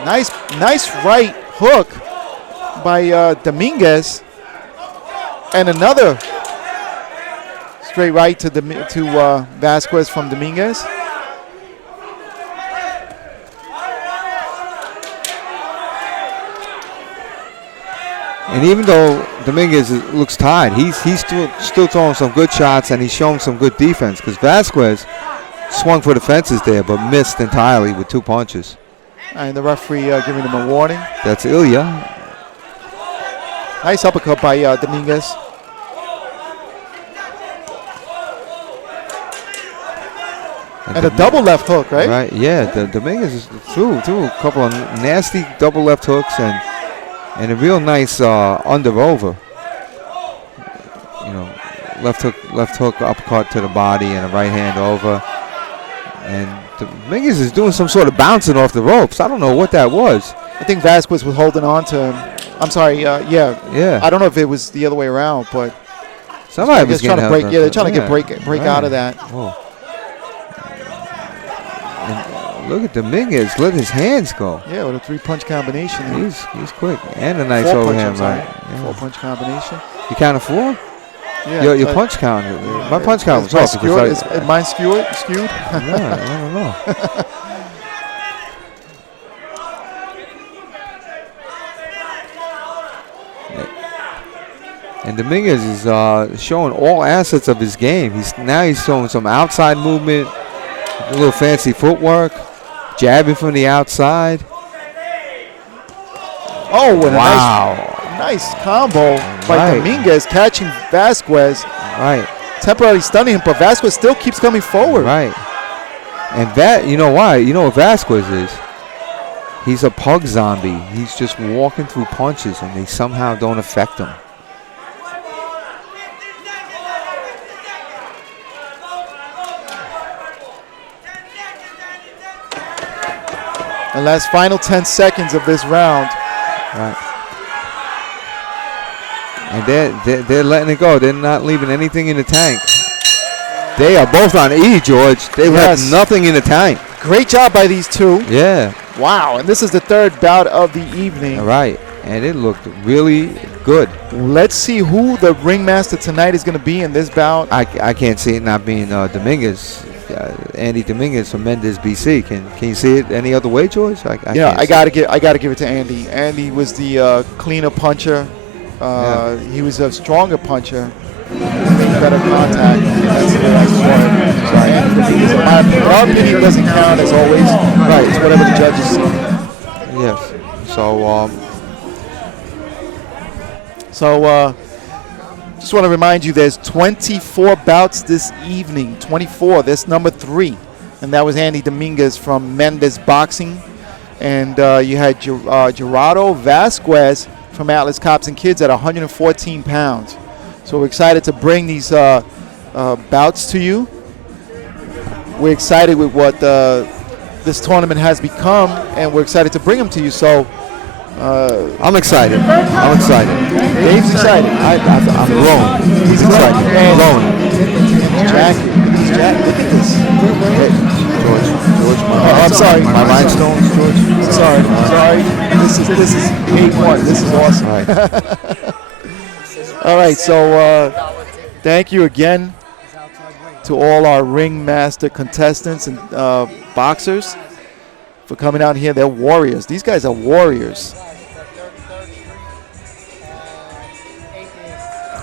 Nice right hook by Dominguez, and another straight right to Vasquez from Dominguez. And even though Dominguez looks tired, he's still throwing some good shots, and he's showing some good defense, because Vasquez swung for the fences there but missed entirely with 2 punches. And the referee giving him a warning. That's Ilya. Nice uppercut by Dominguez. And a double left hook, right? Right, yeah. Dominguez threw a couple of nasty double left hooks and a real nice under over. You know, left hook uppercut to the body and a right hand over. And Dominguez is doing some sort of bouncing off the ropes. I don't know what that was. I think Vasquez was holding on to him. I'm sorry, yeah. I don't know if it was the other way around, but somebody was trying to break. Yeah, they're trying to break right. out of that. Whoa. And look at Dominguez, let his hands go. Yeah, with a 3-punch combination. He's quick. And a nice 4 overhand punch, right. Yeah. 4-punch combination. You count a 4? Yeah. Your punch count. My punch count was off. Is mine skewed? Yeah, I don't know. And Dominguez is showing all assets of his game. He's showing some outside movement, a little fancy footwork, jabbing from the outside. Oh, and wow. a nice combo by Dominguez, catching Vasquez. Right. Temporarily stunning him, but Vasquez still keeps coming forward. Right. And you know why? You know what Vasquez is? He's a pug zombie. He's just walking through punches, and they somehow don't affect him. The last final 10 seconds of this round. Right. And they're letting it go. They're not leaving anything in the tank. They are both on E, George. They left nothing in the tank. Great job by these two. Yeah. Wow, and this is the third bout of the evening. All right, and it looked really good. Let's see who the ringmaster tonight is going to be in this bout. I can't see it not being Dominguez. Andy Dominguez from Mendez, BC. Can you see it any other way, George? I gotta give it to Andy. Andy was the cleaner puncher. He was a stronger puncher. Better contact. That's the way I saw it. Our opinion doesn't count as always. Right, it's whatever the judges see. Yes. So just want to remind you, there's 24 bouts this evening. 24. That's number 3, and that was Andy Dominguez from Mendez Boxing, and you had Gerardo Vasquez from Atlas Cops and Kids at 114 pounds. So we're excited to bring these bouts to you. We're excited with what this tournament has become, and we're excited to bring them to you. So I'm excited. Dave's excited. I'm glowing. He's excited. I'm glowing. Jack, look at this. Hey, George. I'm sorry. My rhinestones, George. Sorry. This is 8-1. This is awesome. All right. All right, so thank you again to all our ringmaster contestants and boxers for coming out here. They're warriors. These guys are warriors.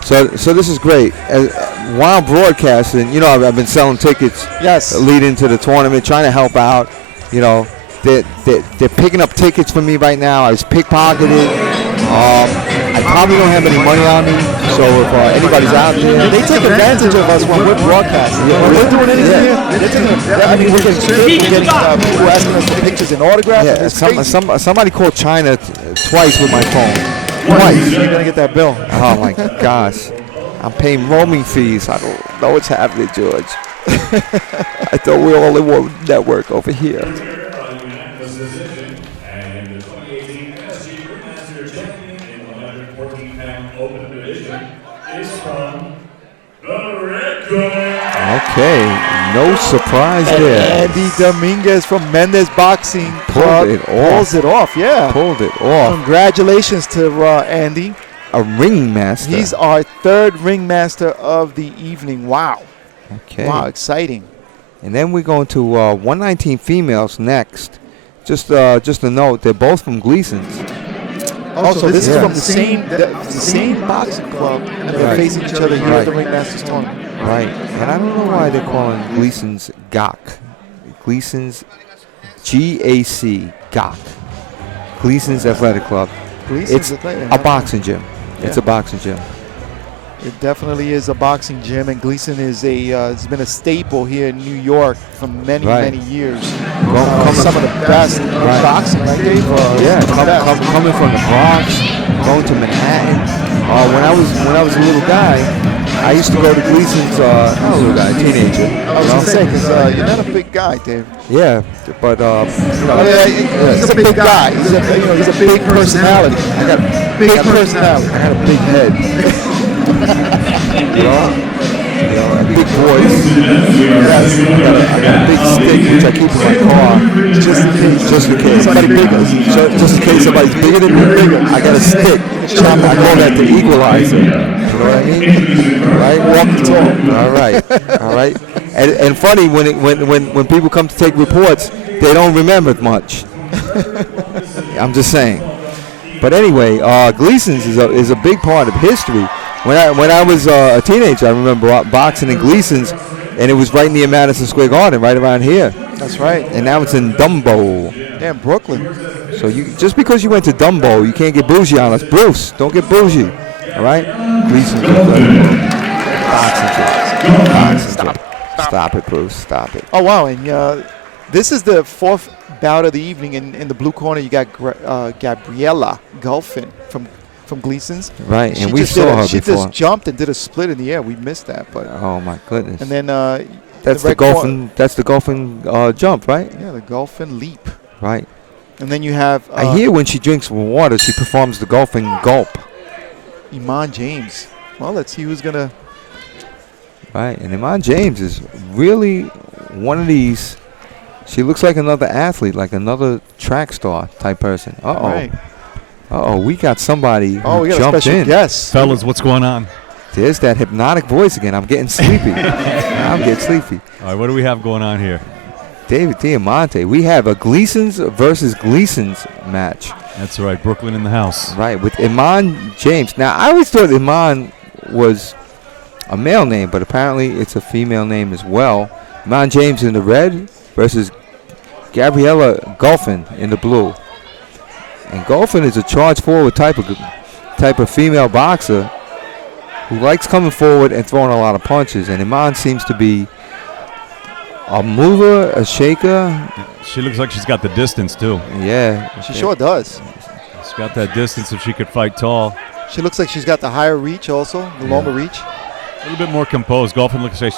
So this is great. While broadcasting, you know, I've been selling tickets. Yes. Leading to the tournament, trying to help out. You know, they're picking up tickets for me right now. I was pickpocketed. I probably don't have any money on me, so if anybody's out there, they take advantage of us when we're broadcasting. When we're doing anything here, we're getting people asking us for pictures and autographs. Yeah, somebody called China twice with my phone. Twice. You're gonna get that bill. Oh my gosh, I'm paying roaming fees. I don't know what's happening, George. I thought we were all in one network over here. And the 2018 SG Grandmaster champion in 114-pound open Okay, no surprise there. Andy Dominguez from Mendez Boxing Club pulls it off. Yeah. Pulled it off. Congratulations to Andy. A ringmaster. He's our third ringmaster of the evening. Wow. Okay. Wow, exciting. And then we're going to 119 females next. Just a note, they're both from Gleason's. Also, this is from the same boxing club, and they're facing each other here at the Ringmasters tournament. Right, and I don't know why they're calling Gleason's GAC. Gleason's GAC, GAC. Gleason's Athletic Club. Gleason's It's a boxing gym. Yeah. It's a boxing gym. It definitely is a boxing gym, and Gleason is has been a staple here in New York for many, many years. Some of the best boxing, right, Dave? Coming from the Bronx, going to Manhattan. When I was a little guy, I used to go to Gleason's. Not a little guy, teenager. I was going to say, because you're not a big guy, Dave. Yeah, but he's a big guy. He's a big personality. I got a big personality. I got a big head. You know, a big voice. Yes, I got a big stick which I keep in my car, just in case. Somebody bigger. Just in case somebody's bigger than me. I got a stick. I call that the equalizer. You know what I mean? Right? Walk the talk. All right. And funny when people come to take reports, they don't remember much. I'm just saying. But anyway, Gleason's is a big part of history. When I was a teenager, I remember boxing in Gleason's, and it was right near Madison Square Garden, right around here. That's right. And now it's in Dumbo. Yeah, Brooklyn. So you just because you went to Dumbo, you can't get bougie on us. Bruce, don't get bougie. All right? Gleason's boxing. Stop it, Bruce. Stop it. Oh, wow. And this is the fourth bout of the evening. In the blue corner, you got Gabriella Golfin from Gleason's. Right, and we saw her before. She just jumped and did a split in the air. We missed that, but oh my goodness. And then that's the golfing. That's the golfing jump, right? Yeah, the golfing leap. Right. And then you have. I hear when she drinks water, she performs the golfing gulp. Iman James. Well, let's see who's gonna. Right, and Iman James is really one of these. She looks like another athlete, like another track star type person. Right. We got somebody who we got jumped a special in. guest. Fellas, what's going on? There's that hypnotic voice again. I'm getting sleepy. I'm getting sleepy. All right, what do we have going on here? David Diamante. We have a Gleason's versus Gleason's match. That's right, Brooklyn in the house. Right, with Iman James. Now, I always thought Iman was a male name, but apparently it's a female name as well. Iman James in the red versus Gabriella Golfin in the blue. And Golfin is a charge forward type of female boxer who likes coming forward and throwing a lot of punches. And Iman seems to be a mover, a shaker. She looks like she's got the distance too. Yeah. She sure does. She's got that distance if she could fight tall. She looks like she's got the higher reach also, the longer reach. A little bit more composed. Golfin looks like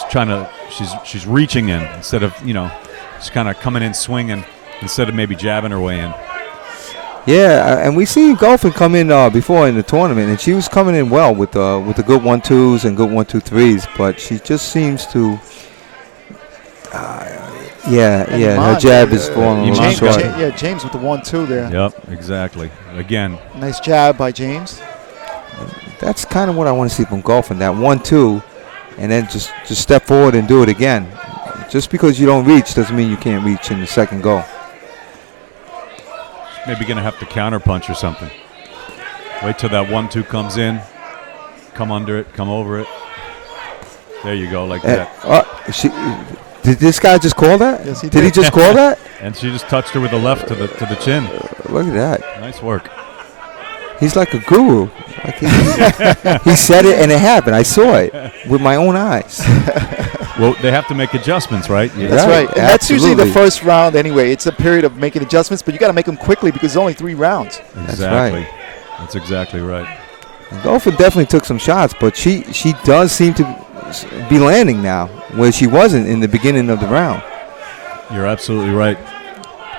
she's reaching in instead of, she's kind of coming in swinging instead of maybe jabbing her way in. Yeah, and we seen Golfin come in before in the tournament, and she was coming in well with the good 1-2s and good 1-2-3s, but she just seems to, her jab is falling a little short. James with the 1-2 there. Yep, exactly. Again. Nice jab by James. That's kind of what I want to see from Golfin, that 1-2, and then just step forward and do it again. Just because you don't reach doesn't mean you can't reach in the second go. Maybe going to have to counter punch or something. Wait till that 1-2 comes in. Come under it. Come over it. There you go, like that. Did this guy just call that? Yes, he did. Did he just call that? And she just touched her with the left to the chin. Look at that. Nice work. He's like a guru. Like he said it and it happened. I saw it with my own eyes. Well, they have to make adjustments, right? That's right. And that's usually the first round anyway. It's a period of making adjustments, but you got to make them quickly because it's only 3 rounds. Exactly. That's exactly right. Golfin definitely took some shots, but she does seem to be landing now where she wasn't in the beginning of the round. You're absolutely right.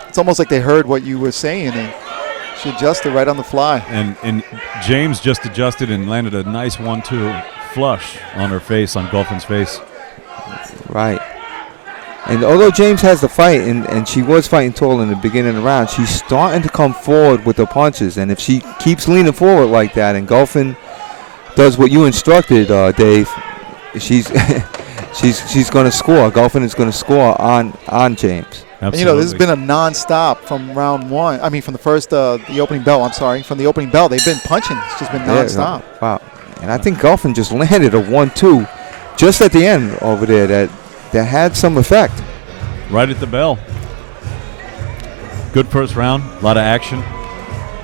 It's almost like they heard what you were saying, and She adjusted right on the fly. And James just adjusted and landed a nice 1-2 flush on her face, on Golfin's face. Right. And although James has the fight, and she was fighting tall in the beginning of the round, she's starting to come forward with the punches. And if she keeps leaning forward like that, and Golfin does what you instructed, Dave, she's she's going to score. Golfin is going to score on James. And, you know, this has been a non-stop from round one. I mean, from the first, the opening bell. I'm sorry, from the opening bell, they've been punching. It's just been non-stop. Yeah, wow. And I think Golfin just landed a 1-2 just at the end over there that had some effect. Right at the bell. Good first round, a lot of action.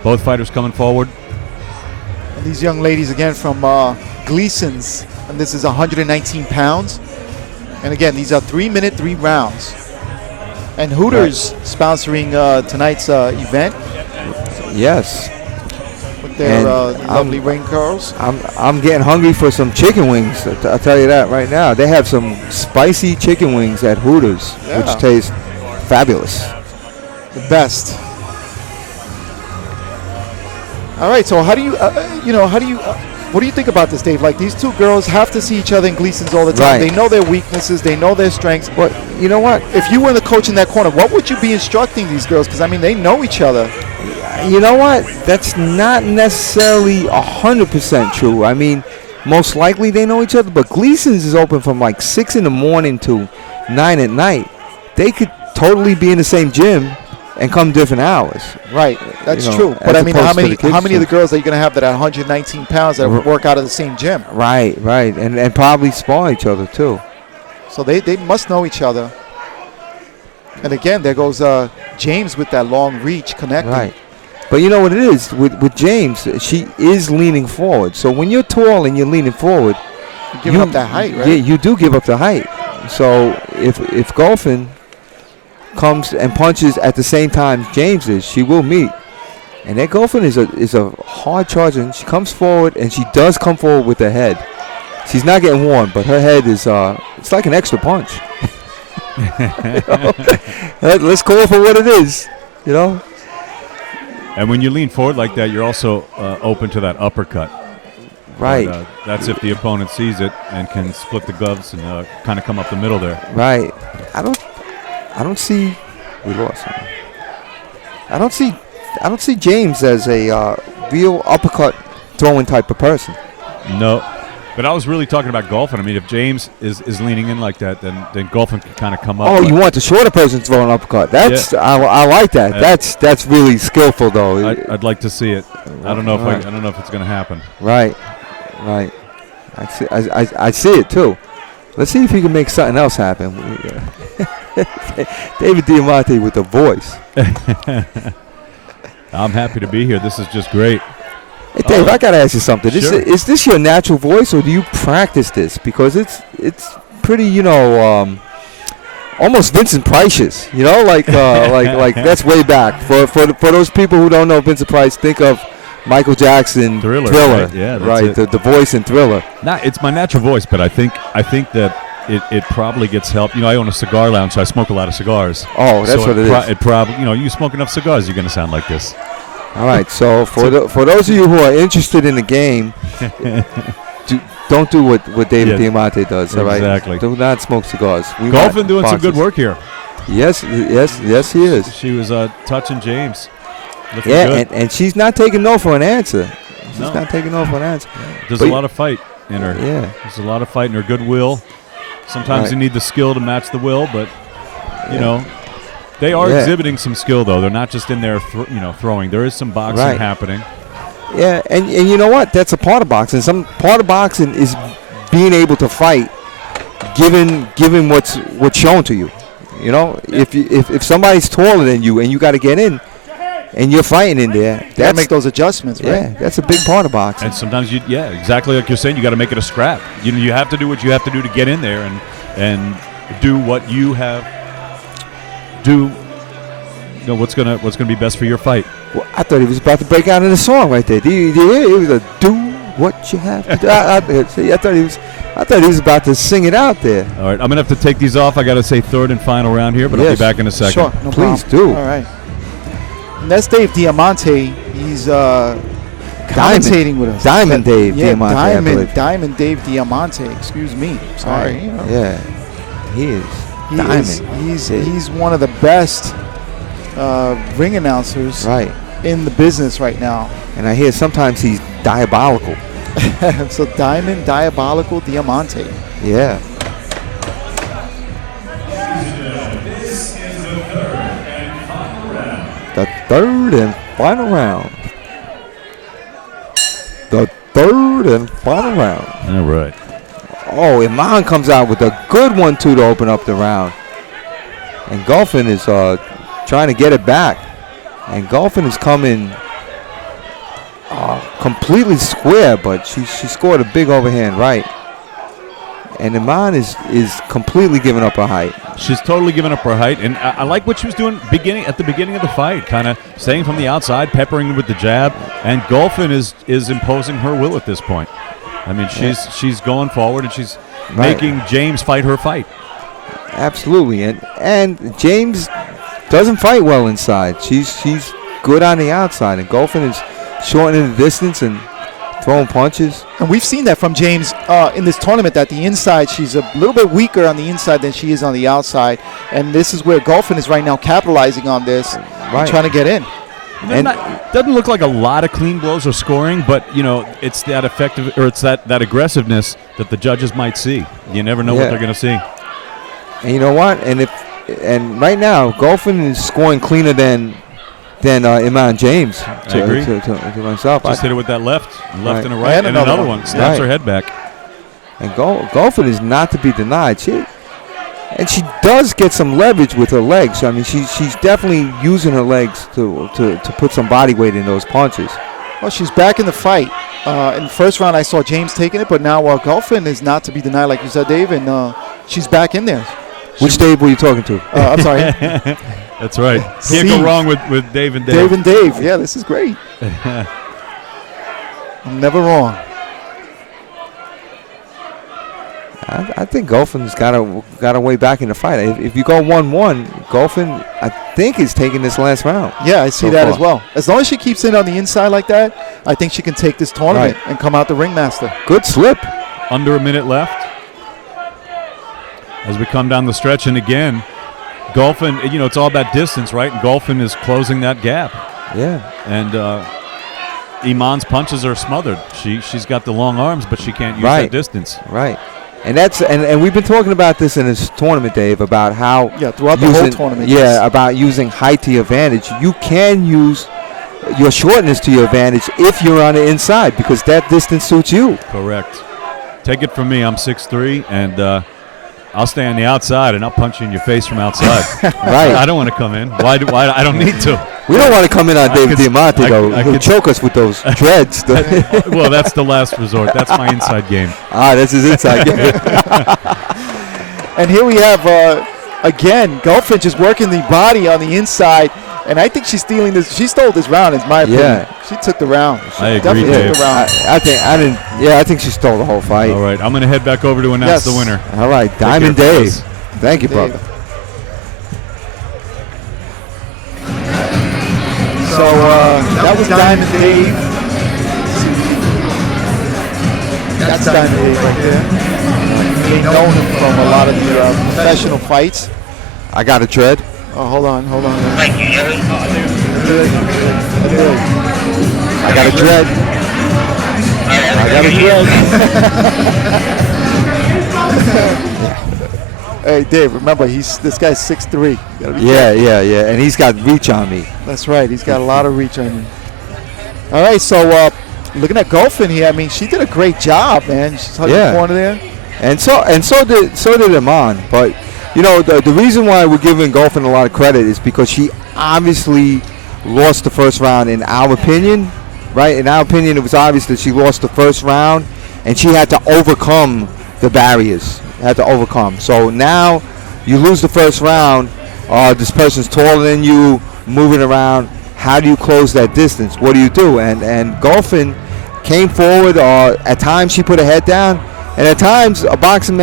Both fighters coming forward. And these young ladies, again, from Gleason's, and this is 119 pounds. And again, these are 3-minute, 3 rounds. And Hooters sponsoring tonight's event. Yes. With their lovely ring curls. I'm getting hungry for some chicken wings. I'll tell you that right now. They have some spicy chicken wings at Hooters, which taste fabulous. The best. All right, so how do you, what do you think about this, Dave? Like, these two girls have to see each other in Gleason's all the time. Right. They know their weaknesses. They know their strengths. But you know what? If you were the coach in that corner, what would you be instructing these girls? Because, I mean, they know each other. You know what? That's not necessarily 100% true. I mean, most likely they know each other, but Gleason's is open from like 6 in the morning to 9 at night. They could totally be in the same gym and come different hours. Right, that's true. But I mean, how many of the girls are you going to have that are 119 pounds that work out of the same gym? Right, and probably spar each other too. So they must know each other. And again, there goes James with that long reach connecting. Right. But you know what it is with James, she is leaning forward. So when you're tall and you're leaning forward, you give up that height, right? Yeah, you do give up the height. So if Golfin comes and punches at the same time James is, she will meet. And that Golfin is a hard charger. She comes forward, and she does come forward with her head. She's not getting worn, but her head is it's like an extra punch. Let's call it for what it is, you know. And when you lean forward like that, you're also open to that uppercut. Right. But, that's if the opponent sees it and can split the gloves and kind of come up the middle there. Right. I don't see. We lost him. I don't see James as a real uppercut throwing type of person. No. But I was really talking about Golfin. I mean, if James is leaning in like that, then Golfin can kind of come up. Oh, you want the shorter person throwing uppercut? That's I like that. That's really skillful, though. I'd like to see it. I don't know if I don't know if it's going to happen. Right. I see it too. Let's see if he can make something else happen. David Diamante with the voice. I'm happy to be here. This is just great. Hey, Dave, I got to ask you something. Sure. Is this your natural voice, or do you practice this? Because it's pretty, almost Vincent Price's, like that's way back. For those people who don't know Vincent Price, think of Michael Jackson, Thriller. Right? Yeah, right. The voice in Thriller. It's my natural voice, but I think that it probably gets help. I own a cigar lounge, so I smoke a lot of cigars. Oh, that's what it is. It probably, you smoke enough cigars, you're going to sound like this. All right, so for those of you who are interested in the game, don't do what David Diamante does. All right, exactly. Do not smoke cigars. Golfin doing some good work here. Yes, he is. She was touching James. Yeah, and she's not taking no for an answer. She's not taking no for an answer. There's a lot of fight in her. Yeah, there's a lot of fight in her. Good will. Sometimes you need the skill to match the will, but they are exhibiting some skill, though. They're not just in there, throwing. There is some boxing happening. Yeah, and you know what? That's a part of boxing. Some part of boxing is being able to fight, given what's shown to you. If somebody's taller than you and you got to get in, and you're fighting in there, you got to make those adjustments, right? Yeah, that's a big part of boxing. And sometimes exactly like you're saying, you got to make it a scrap. You have to do what you have to do to get in there and do what you have. What's gonna be best for your fight. Well, I thought he was about to break out in a song right there. Did you hear? It was a do what you have to do. I thought he was about to sing it out there. All right, I'm gonna have to take these off. I got to say third and final round here, but I'll be back in a second. Sure, no Please problem. do. All right. And that's Dave Diamante. He's commentating with us. Diamond Dave Diamante. I believe. Diamond Dave Diamante. Excuse me. Sorry. Right. You know. Yeah, he is. Diamond. He's one of the best ring announcers in the business right now. And I hear sometimes he's diabolical. So Diamond Diabolical Diamante. Yeah. The third and final round. The third and final round. All right. Oh, Iman comes out with a good 1-2 to open up the round. And Golphin is trying to get it back. And Golphin is coming completely square, but she scored a big overhand right. And Iman is completely giving up her height. She's totally giving up her height, and I like what she was doing at the beginning of the fight, kind of staying from the outside, peppering with the jab, and Golphin is imposing her will at this point. I mean, she's going forward, and she's making James fight her fight. Absolutely, and James doesn't fight well inside. She's good on the outside, and Golphin is shortening the distance and throwing punches. And we've seen that from James in this tournament, that the inside, she's a little bit weaker on the inside than she is on the outside. And this is where Golphin is right now capitalizing on this and trying to get in. And doesn't look like a lot of clean blows or scoring, but, you know, it's that effective, or it's that aggressiveness that the judges might see. You never know what they're going to see. And you know what? And right now, Golphin is scoring cleaner than Iman James. I agree. To myself. Just hit it with that left and a right, and another one. Snaps her head back. And Golphin is not to be denied. She does get some leverage with her legs. I mean, she's definitely using her legs to put some body weight in those punches. Well, she's back in the fight. In the first round, I saw James taking it, but now Golphin is not to be denied, like you said, Dave, and she's back in there. Which Dave were you talking to? I'm sorry. That's right. Can't go wrong with Dave and Dave. Dave and Dave. Yeah, this is great. I'm never wrong. I think Golphin's got a way back in the fight. If you go 1-1, Golphin, I think, is taking this last round. Yeah, I see that as well. As long as she keeps it on the inside like that, I think she can take this tournament and come out the ringmaster. Good slip. Under a minute left as we come down the stretch, and again, Golphin, you know, it's all about distance, right? And Golphin is closing that gap. Yeah. And Iman's punches are smothered. She's got the long arms, but she can't use that distance. Right. And and we've been talking about this in this tournament, Dave, about how throughout the whole tournament. Yeah, about using height to your advantage. You can use your shortness to your advantage if you're on the inside, because that distance suits you. Correct. Take it from me, I'm 6'3", and I'll stay on the outside, and I'll punch you in your face from outside. Right. I don't want to come in. Why? I don't need to. We don't want to come in on David Diamante, though. He'll choke us with those dreads. Well, that's the last resort. That's my inside game. That's his inside game. And here we have, again, Golphin just working the body on the inside. And I think she's stealing this. She stole this round, is my opinion. Yeah. She took the round. I agree, Dave. Took the round. I think she stole the whole fight. All right, I'm going to head back over to announce the winner. All right, Diamond Dave. Thank you, brother. So that was Diamond Dave. That's Diamond Dave right there. You know him from a lot of the professional fights. I got a tread. Oh, hold on. Thank you, Jerry. I got a dread. I got a dread. Hey, Dave, remember, this guy's 6'3". Yeah. And he's got reach on me. That's right. He's got a lot of reach on you. All right, so looking at Golphin here, I mean, she did a great job, man. She's hugging the corner there. And so did Iman. But, you know, the reason why we're giving Golphin a lot of credit is because she obviously lost the first round, in our opinion, right? In our opinion, it was obvious that she lost the first round, and she had to overcome the barriers. So now you lose the first round. This person's taller than you, moving around. How do you close that distance? What do you do? And Golphin came forward. At times she put her head down, and at times a boxing man